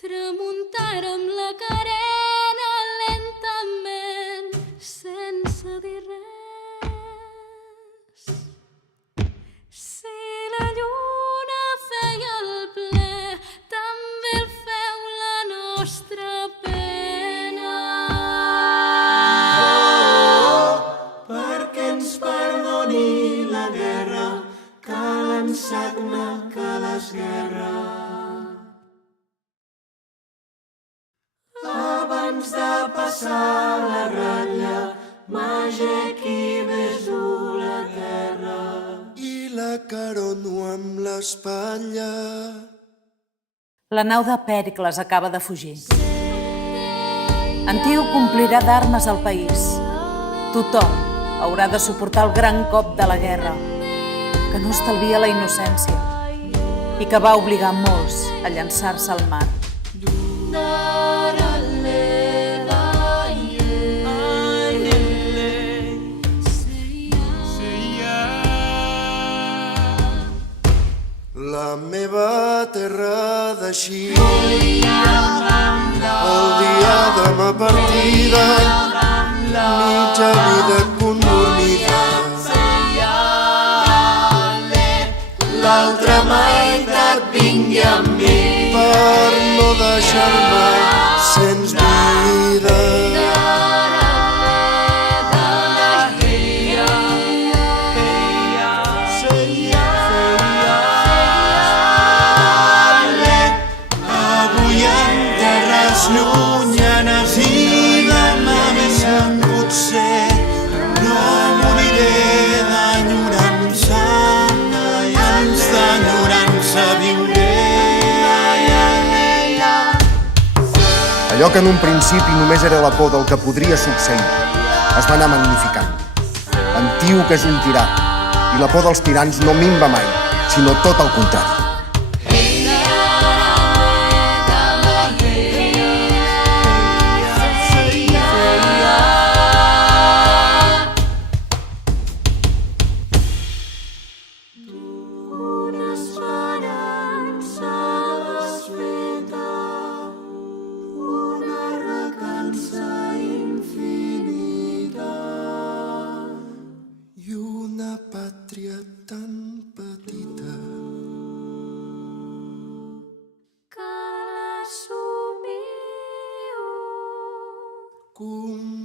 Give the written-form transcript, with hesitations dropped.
tramuntar amb la carena lentament, sense dir res. Si la lluna feia el ple, també el feu la nostra pena. Perquè ens perdoni la guerra, que l'ensagna que l'esguerra. Abans de passar la ratlla, m'aixequi i beso la terra. I la carono amb l'espatlla. La nau de Pèricles acaba de fugir. Antíoc complirà d'armes al país. Tothom haurà de suportar el gran cop de la guerra, que no estalvia la innocència i que va obligar molts a llançar-se al mar. La meva terra d'eixir, el dia de ma partida, mitja vida condormida. L'altra meitat vingui amb mi per no deixar-me sens vida. Llunyanes i demà més potser no moriré d'enyorança i ans d'enyorança viuré. Allò que en un principi només era la por del que podria succeir es va anar magnificant. Antíoc és un tirà i la por dels tirans no minva mai, sinó tot el contrari. Pàtria tan petita que la somio com